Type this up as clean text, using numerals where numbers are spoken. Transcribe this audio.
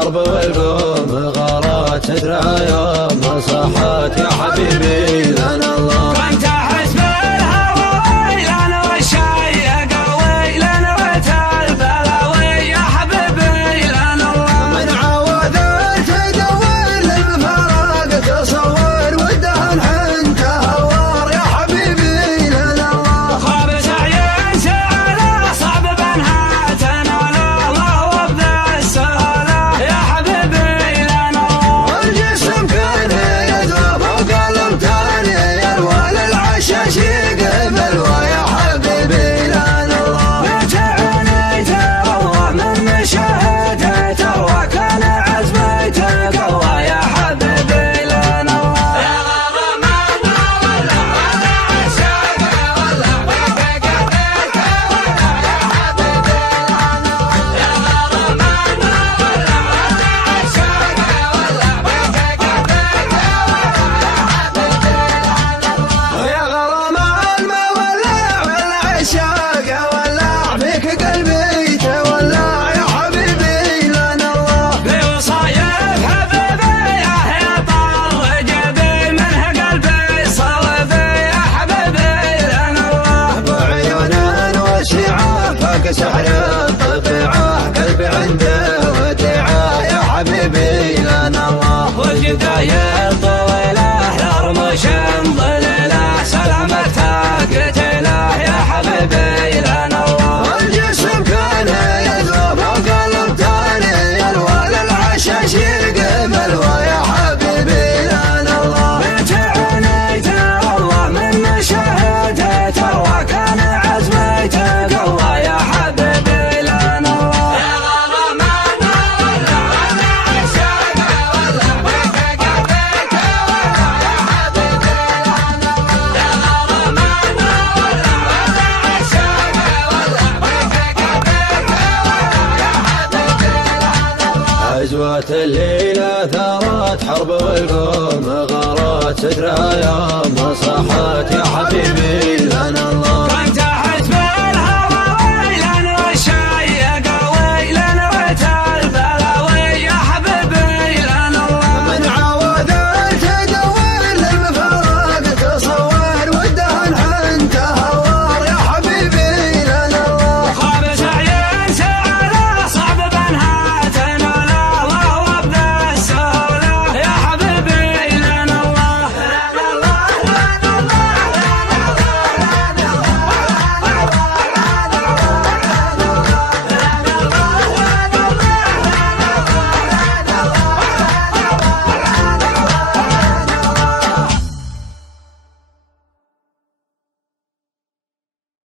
حرب والقوم غارات تدرى يوم صاحت يا حبيبي لنا الله. كنت حسب الهوى لنا والشاي قوي لنا البلاوي يا حبيبي لنا الله. من عواد تدور المفارق تصور والدهن حنت هوار يا حبيبي لنا الله. خاب سعي سأله صعب بنهاتنا الله وابدا السهله يا حبيبي لنا الله. والجسم كان يذوب وقلب تاني يروى للعشاش يقبل ويا حبيبي لنا الله. متعني تروى من شهادته وكان عزمته قوى يا حبيبي لنا الله. يا غرامنا ولا على عشاقه ولا بيك قدرته ولا يا حبيبي لنا الله. يا غرامنا ولا على عشاقه ولا بيك قدرته ولا يا حبيبي لنا الله. يا غرام المولع والعشاق ولع فيك قلبي تولع يا حبيبي لنا الله. بوصايف حبيبي يا طار جبي منه قلبي صلبي يا حبيبي لنا الله. بعيون وشعاع فوق سحر الطبيعة قلبي عنده وديعة يا حبيبي لنا الله. والجدايل طويلة الأرمش مظللة سلامتها قتيلة يا حبيبي لنا الله. والجسم كان يذوب وقلب تاني يروى للعشاش يقبل ويا حبيبي لنا الله. متعني تروى من شهادته وكان عزمته قوى يا حبيبي لنا الله. يا غرامنا ولا على عشاقه ولا بيك قدرته ولا يا حبيبي لنا الله. يا غرامنا ولا على عشاقه ولا بيك قدرته ولا يا حبيبي لنا الله. أزوات الليلة ثارت حرب والقوم غارات تدرى يوم صاحت يا حبيبي لنا